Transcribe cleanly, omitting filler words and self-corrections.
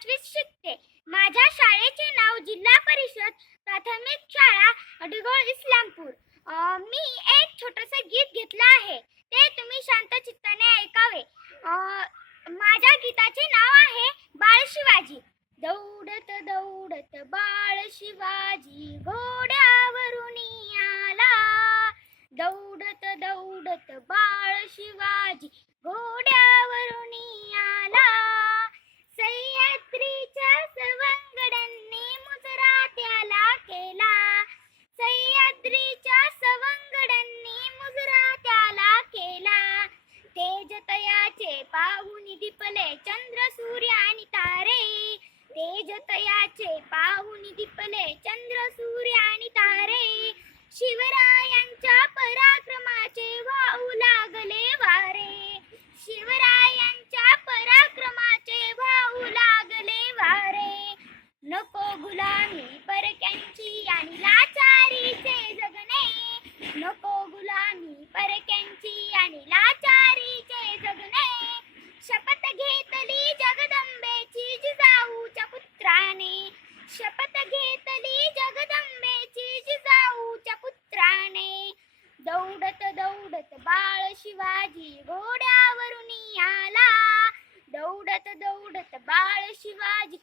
5वीत शिकते. माझ्या शाळेचे नाव जिल्हा परिषद प्राथमिक शाळा अडगोळ इस्लामपूर. मी एक छोटंसं गीत घेतलं आहे, ते तुम्ही शांत चित्ताने ऐकावे. माझ्या गीताचे नाव आहे बाळ शिवाजी. दौडत दौडत बाळ शिवाजी घोड्यावरून आला. दौडत दौडत बाळ शिवाजी घोड्यावरून आला. सह्याद्रीच्या सवंगड्यांनी मुजरा त्याला केला. सह्याद्रीच्या सवंगड्यांनी मुजरा त्याला केला. तेज तयाचे पाहून दिपले चंद्र सूर्य आणि तारे. तेज तयाचे पाहून दिपले चंद्र सूर्य आणि तारे. शिवरायांच्या पराक्रमाचे वाहू लागले वारे. शिवरायांच्या पराक्रमाचे वाहू लागले वारे. नको गुलामी परक्यांची आणि लाचारीचे जगणे. नको गुलामी परक्यांची आणि लाचारीचे जगणे. शपथ घेतली जगदंबेची जिजाऊच्या पुत्राने. शपथ घेतली जगदंबेची जिजाऊच्या पुत्राने. दौडत दौडत बाळ शिवाजी घोड्यावरून आला. दौडत दौडत बाळ शिवाजी